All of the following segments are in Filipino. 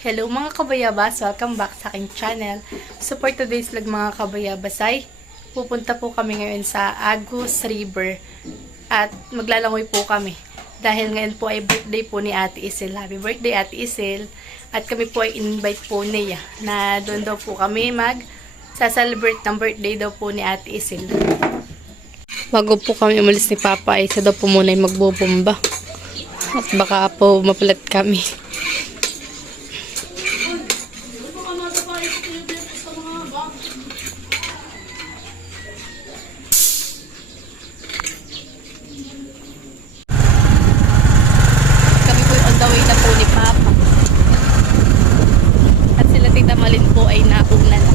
Hello mga kabayabas! Welcome back sa aking channel. So for today's vlog mga kabayabas ay pupunta po kami ngayon sa Agus River at maglalangoy po kami. Dahil ngayon po ay birthday po ni Ate Isel. Happy birthday Ate Isel! At kami po ay invite po niya na doon daw po kami sa-celebrate ng birthday daw po ni Ate Isel. Bago po kami umalis ni Papa ay isa daw po muna ay magbubomba. At baka po mapalat kami. Malin po ay nauna na.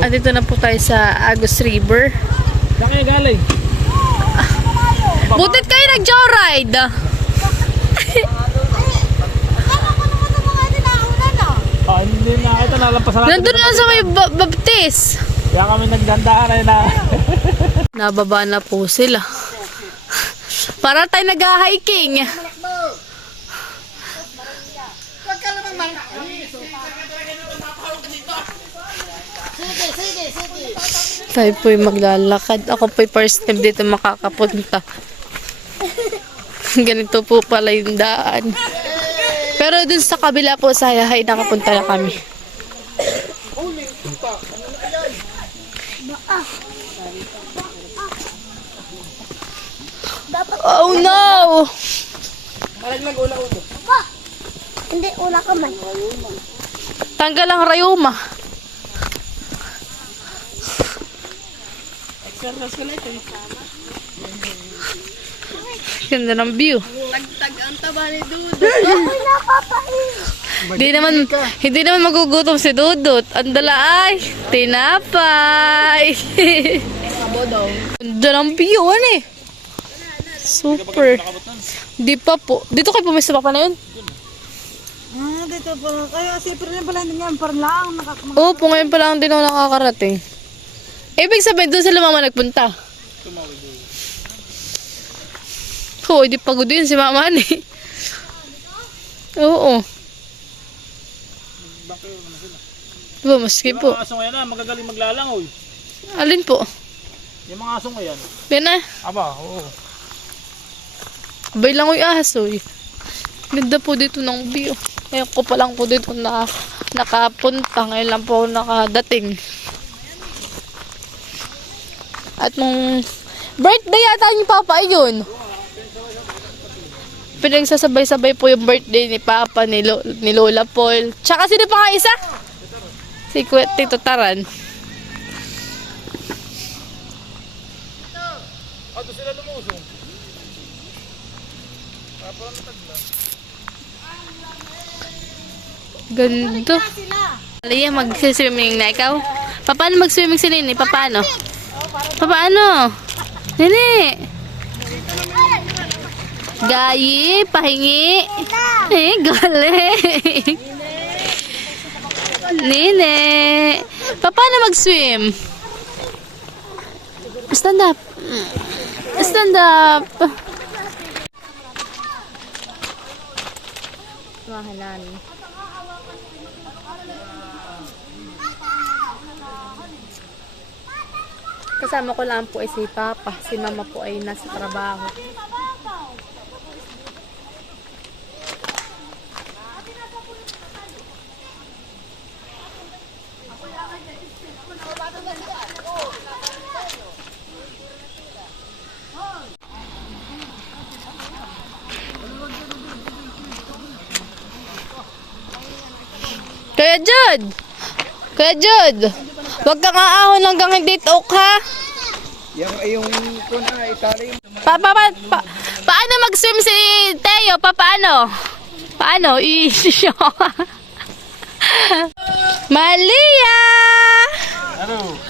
At dito na po tayo sa Agus River. Saan kayo galing? Butit kayo nag-joyride. Hindi na ito nalampas natin. Nandun lang sa may baptis. Kaya kami nagdandahan ay na. Nababa na po sila. Para tayo nag-hiking. Tayo po'y maglalakad. Ako po'y first time dito makakapunta. Ganito po pala yung daan. Pero dun sa kabila po sa Hayahay nakapunta na kami. Oh no! Malaglag ula-ulo. Hindi, una ka man. Tanggal ang rayuma. Ganda ng view. Tagtag ang taba ni Dudut. Ako'y napapain. Hindi naman magugutom si Dudut. Ang dala ay tinapay. Sabo daw. Ganda ng view, ano eh. Super. Di pa po. Dito kayo pumisa pa na yun? Dito pa. Kaya sipre rin pala hindi nga. Parang lang. Oo, po ngayon pa lang din ako nakakarating. Ibig sabihin, doon sila mama nagpunta. Oo, di pagod yun si mama ni. Oo. Diba, maski po. Yung mga aso ngayon na, magagaling maglalangoy. Alin po? Yung mga aso ngayon. Yan na. Aba, oo. Abay lang ko'y aso eh. Ganda po dito ng view. Ngayon ko pa lang po dito na nakapunta. Ngayon lang po ako nakadating. At nung birthday yata ni Papa yun. Pinagsasabay-sabay po yung birthday ni Papa, ni Lola Paul. Tsaka sino pa nga isa? Si Tito Taran. Ato sila lumusong. Parang natagla. Ganda. Aliyah, mag-swimming na ikaw? Paano mag-swimming si Nini? Paano? Paano? Nini? Gayi, pahingi. Eh, galing. Nini. Paano mag-swim? Stand up. Stand up. Mahalan. Kasama ko lang po ay si Papa. Si Mama po ay nasa trabaho. Kuya Jude! Kuya Jude! Huwag kang aahon hanggang hindi tuok, ha? Yung kuna, itali yung... Paano mag-swim si Teo? Paano? Paano? Isyo. Malia! Ano?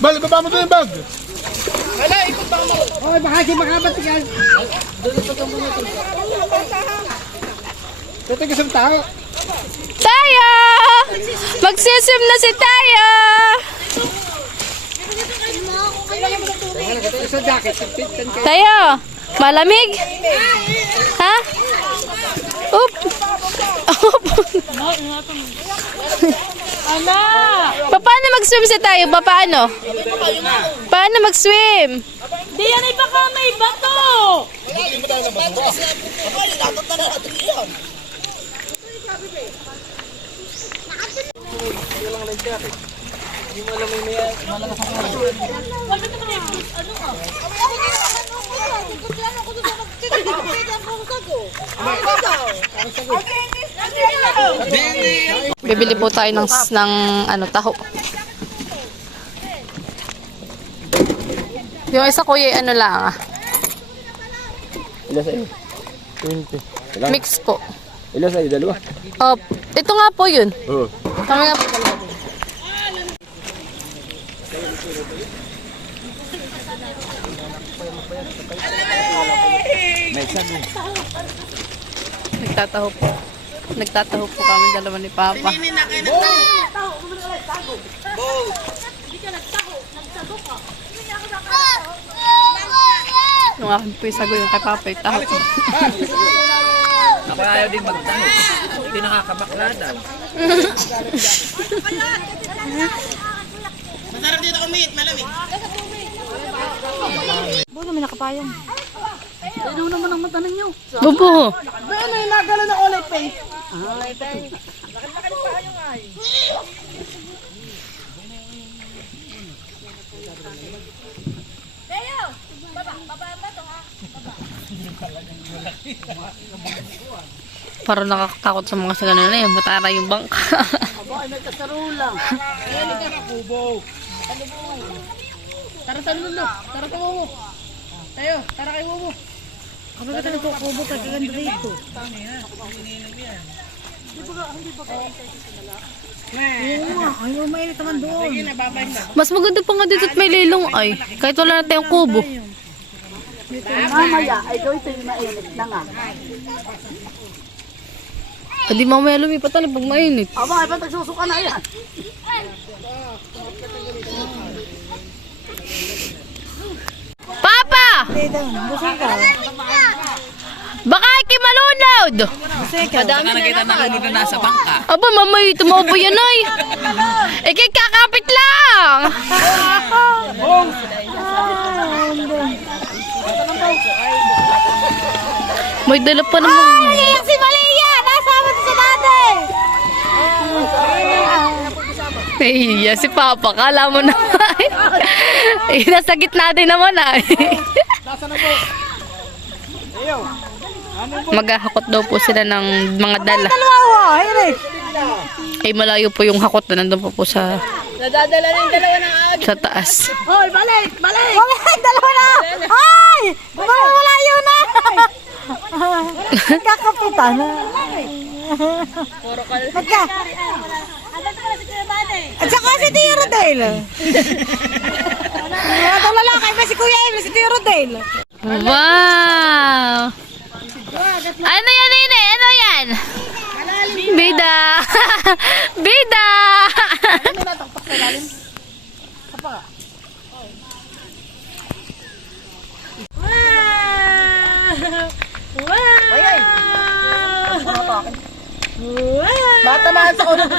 Bal, baba mo doon yung bag! Wala, ikot ba mo? Oy, baka si makabat yan. Ito yung isang tao. Tayo! Magsisim na si Tayo! Isang jacket. Tayo! Malamig? Ha? Oop! Oop! Paano mag-swim si Tayo? Paano? Paano mag-swim? Di yan ay baka may bato. Bibili po tayo ng ano, taho. Yung isa kuya, ano lang ah. Ilan sa'yo? 20. Mix po. Ilan sa'yo? Dalawa? Oh, ito nga po yun. Oo. Kami nga po dalawa. May sabi. Nagtataho po. Nagtataho po kami dalawa ni Papa. Yung akin po yung sago yung kay Papa yung taho. Ako ayaw din magtanong. Hindi nakakabaklada. Masarap dito kumit, malamig. Buo naman nakapayong. Ano naman ang mata ninyo? Bubo. Ano yung nagala na ulit pa eh? Parang nakakatakot sa mga sagana na yun. Matara yung bangka. Aba, may kasarula. Tara sa lulo. Tara sa mo. Tayo, tara kay Wobo. Ano ka talaga kubo ka ganda dito? Ayaw mainit naman doon. Mas maganda pa nga dito at may lilong ay. Kahit wala na tayong kubo. Mamaya, ay gawin ito yung mainit na nga. Hindi mamaya lumipat na pag mainit. Aba, ay ba't nagsusuka na yan? Papa! Busog ka. Baka ikimalunod! Baka nakita na dito nasa bangka. Aba, mamay, tumabo yan ay. Ikikakapit lang! May dala pa naman. Si Malia! Nasama sa dati! Nahihiya si Papa. Kala mo naman. Nasa gitna din naman ay. Maghahakot daw po sila ng mga dala. Dalawa! Hirik! Ay malayo po yung hakot na nandun po sa Nadadala na yung dalawa ng ag. sa taas. Hoy, balik! Balik! Balik! Dalawa na! Ay! Malayo na! Kakapitan. Magka! At saka si Tia Rodale. Itong lalaki ba si Kuya Emil, si Tia Rodale. Wow! Ano yan, Nene? Ano yan? Bida! Bida! Bata na sa ulo ko.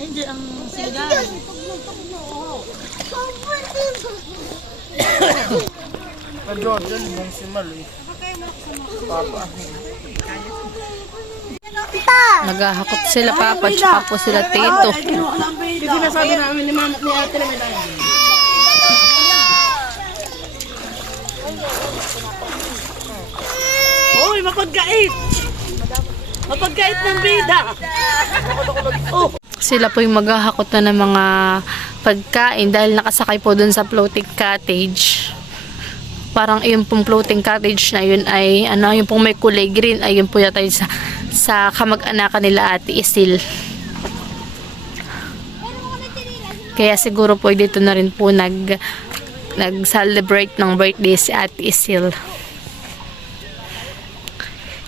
Enjoy ang sigaw. Jordan, yung si Maloy. Papa. Naghahakot sila papa, tsaka po sila tito. Hindi sinasabi namin ni mama ni ate na may dahil. Uy, mapagkait! Mapagkait ng bida! Sila po yung maghahakot na ng mga pagkain dahil nakasakay po dun sa floating cottage. Parang yung pong floating cottage na yun ay, ano, yung pong may kulay green, ay yun po yata yun sa kamag-anakan nila Ate Isil. Kaya siguro po dito na rin po nag-celebrate ng birthday si Ate Isil.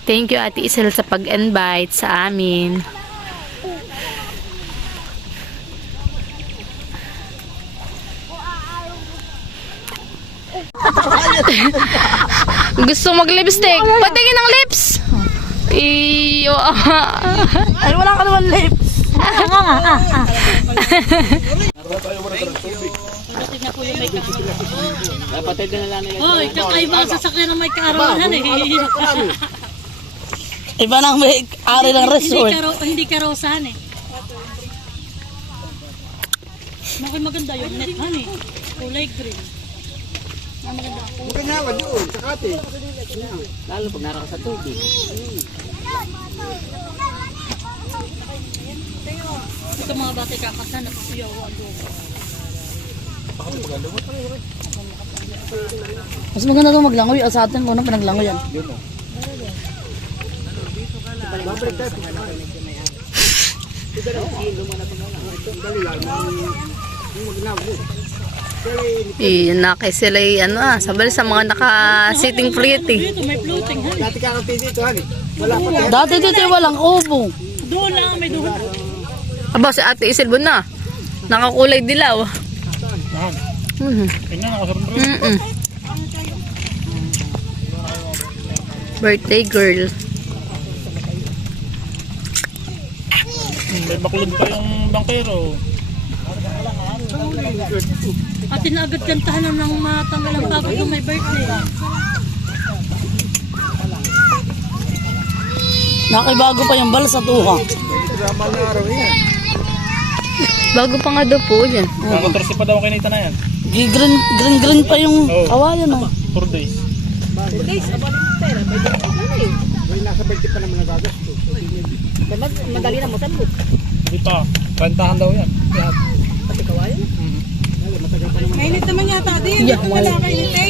Thank you Ate Isil sa pag-invite sa amin. Gusto mag-lipstick? Patingin ng lips! Iyo. Ay, wala ka naman lips! Hoy, kakaiba ang sasakyan ng may kaarawan eh. Iba nang may ari ng resort. Hindi karosahan eh. Maganda yung net honey. Kulay green. Maganda doon, sa kate. Lalo pag naraka sa tubig. Ito mga bata kakasa na siyaw ang doon. Mas maganda daw maglangoy. Sa atin muna pinaglangoy yan. Naki sila sabay sa mga naka-sitting pretty. Dito may floating han. Dati kakati dito, hani. Wala pa tayo. Dati dito walang kubo. Doon lang may doon. Aba, si Ate Isil ba na? Nakakulay dilaw. Birthday girl. May baklod pa yung bangkero. At inaagad kantahan ng matanggal ang papa kung may birthday. Nakibago pa yung bala sa tuha. Drama na araw yan. Bago pa nga daw po yan. Nakatorsi pa daw kinita na yan. Green pa yung kawayan. 4 days. May nasa 20 pa naman nagagasto. Madali na mo sabot. Hindi pa. Rentahan daw yan. Pati kawayan. Mainit naman yata din.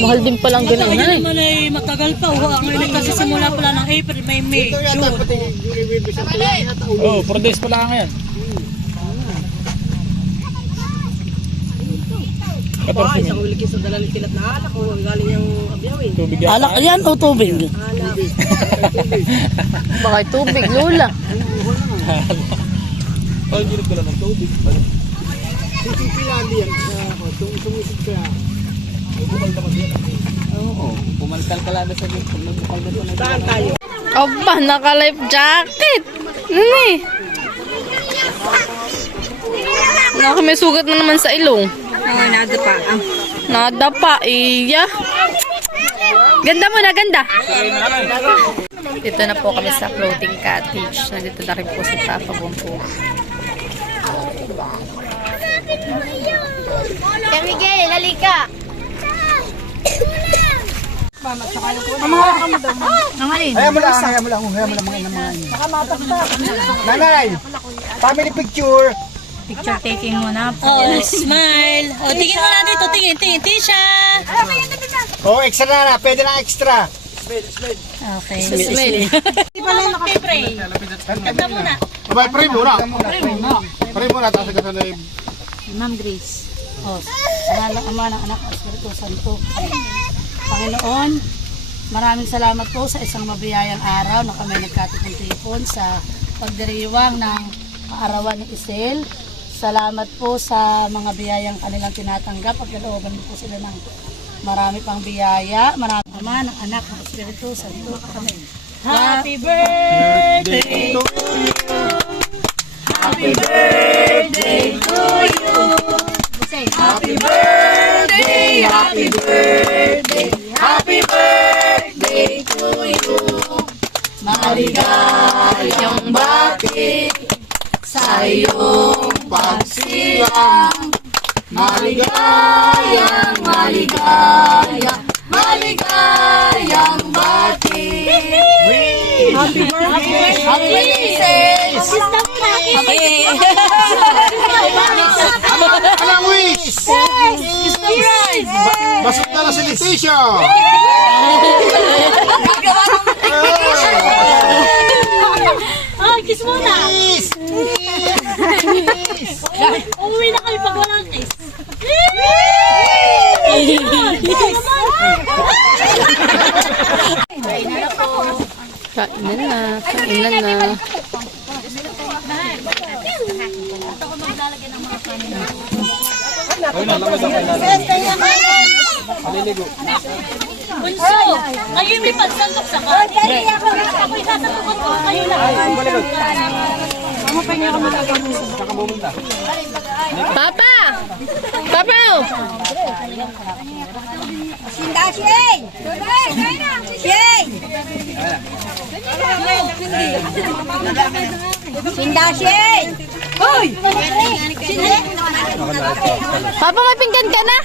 Mahal din palang ganun. Kaya naman ay matagal pa. Ngayon kasi simula pala ng April, May, June. Oh, 4 days pa lang yan. 14 Isang ulikis sa dalang kilat na alak o galing yung abyawin. tubig yan. Alak yan o tubig? Baka tubig, Lola. Oh, hindi nagdala ng tubig. Pipilali yan sa sumisid kaya. Bukal naman yan. Oo. Pumalkal ka lang sa dito. Nagbukal na ito. Saan tayo? Aba, naka-life jacket. Nani? May sugat na naman sa ilong. Oo, nadapa. Nadapa, iya. Ganda mo na, ganda. Dito na po kami sa floating cottage. Nandito na rin po si Papa Bumpo. Kaya Miguel, halika. Hayaan mo lang mga ina mga ina. Nanay, family picture. Picture taking muna po. Oh, smile. Oh, tingin mo na dito. Tingin. Tisha. Oh, extra na. Pwede na extra. Okay. Smell. Okay, pray. Ganda muna. Abay, pray muna. Pray muna. Tapos agad na yung... Ma'am Grace. Oh, sa ng Ama, ng Anak, at Espiritu Santo. Panginoon, maraming salamat po sa isang mabiyayang araw na kami nagkatipon-tipon sa pagdiriwang ng kaarawan ni Isel. Salamat po sa mga biyayang kanilang tinatanggap at nalooban po sila ng marami pang biyaya. Marami Ama, ng Anak, ng Espiritu Santo. Amen. Happy birthday to you. Happy birthday to you. Happy birthday, happy birthday to you. Maligayang bati sa iyong pagsilang. Maligayang, maligayang, maligayang bati. Happy birthday! Happy birthday! Anong wish? Masok na si Leticia. Oh, kiss muna. Umuwi na kami pag walang kiss. Kainan na. Ayun na, lamad ang kailangan. Maliligo. Bunso, kayo may pagsantok sa ka. Ako isasantokan ko kayo lang. Saka pumunta. Papa! Papa! Papa, may pinggan ka na?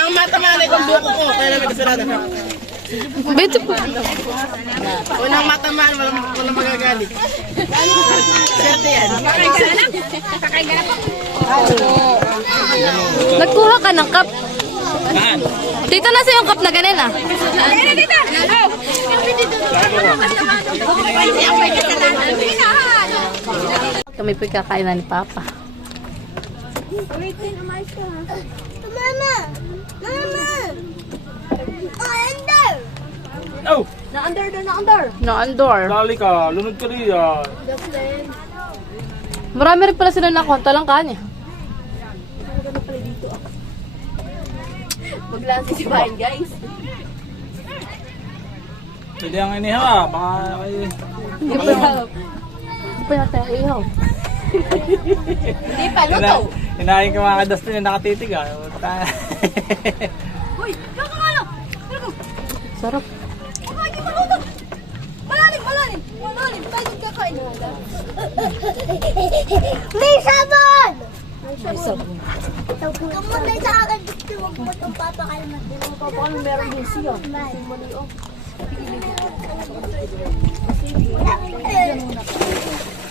Ang matamalay kong buko ko, kaya namin kasarada. Beto po. Unang matamaan, walang magagalit. Swerte yan. Nagkuha ka ng cup. Dito na sa yung cup na ganun ah. Kami po'y kakainan ni Papa. Mama! Mama! Oh! No, andor. Dali ka, lunod ka riyan. Marami rin pala sila nakuha. Talang kanya. Pwede ang inihaw, baka kayo. Hindi pa natin ihaw. Hinahin ka mga kadas na nakatitig ah. Sarap. May sabon! May sabon. Kamuntay sa akin, huwag mo itong papakalmat. Papakalmat meron din siya.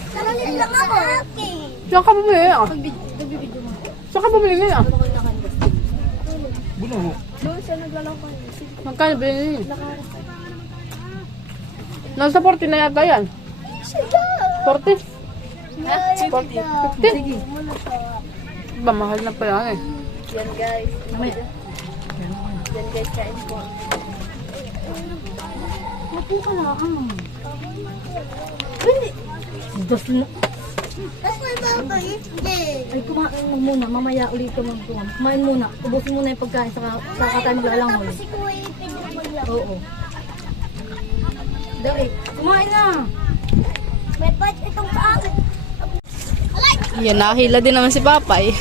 Salamin lang ako. Saan ka bumili ah? Saan ka bumili ah? Buno. Magkano bilhin niyo? Nasa 40 na yata yan. 40? 50? Ba, mahal na pa yan eh. Yan guys. Yan guys, kain po. Tapos may babay. Ay, kumain mo muna. Mamaya ulit ka magkuhan. Kumain muna. Ubusin muna yung pagkain sa tayo maglalangoy. Kasi kuha yung pinagpagla. Oo. Dali. Kumain na. May pat itong sa akin. Yan, nakahila din naman si Papa eh.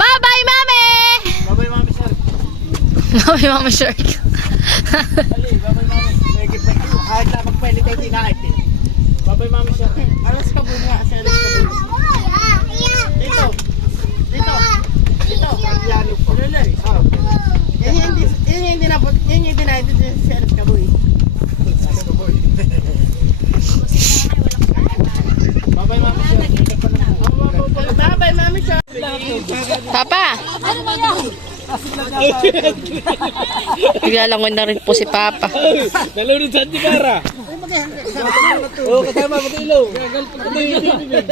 Bye-bye, Mami! Babay mami sir. Bye, Mama Shark. Dali, babay mami. Megit na kayo. Kahit na magpwede tayo dinakit eh. Babay mami sir. Alas ka po nga, sir. Dito. Dito. Dito. Lalo po. Yan yung hindi nabot. Yan yung dinaito sa sir Kaboy. Babay mami sir. Bye-bye, mami siya. Papa! Naglalangoy na rin po si Papa. Nalunod sa Antigara. Oo, kasama mo ito ilaw. Ito yung bibig.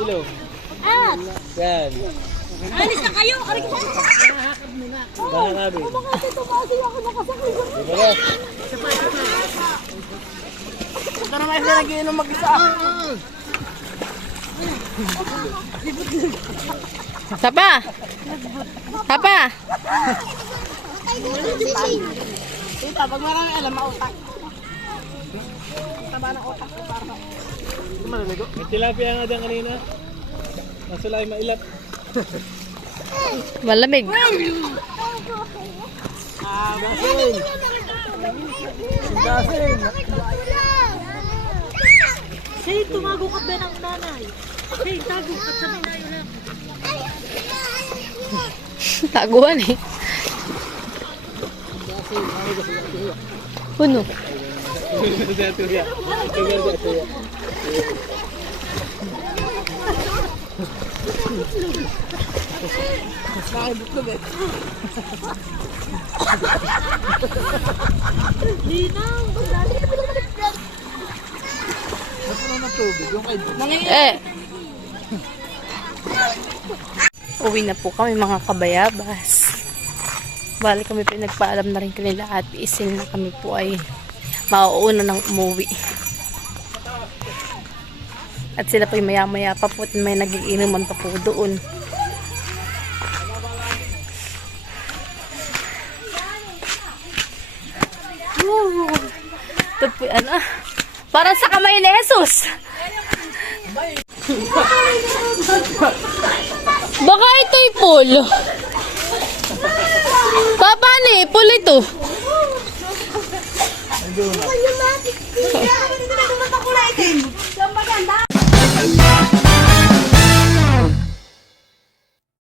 Ilaw. Yan. Alis na kayo. Nakakabi. Ito naman yung nagiinom mag-isa. Tapa! Tapa! Tita, pag marami alam, mautak. Taba ng utak ko para May tilapia nga dyan kanina. Nasulay mailap. Malamig. Hey, tumago ka ba ng nanay? Hey, tago at sabay na yun lang. Taguan eh. Puno. Eh. Uwi na po kami mga kabayabas. Bali kami pinagpaalam na rin kanila at ising na kami po ay mauuna ng umuwi. At sila po ay maya-maya pa po at may nagiinuman pa po doon. Woo! Ito po ano? Parang sa kamay ni Jesus. Baka ito'y pool. Papa ni, pool ito.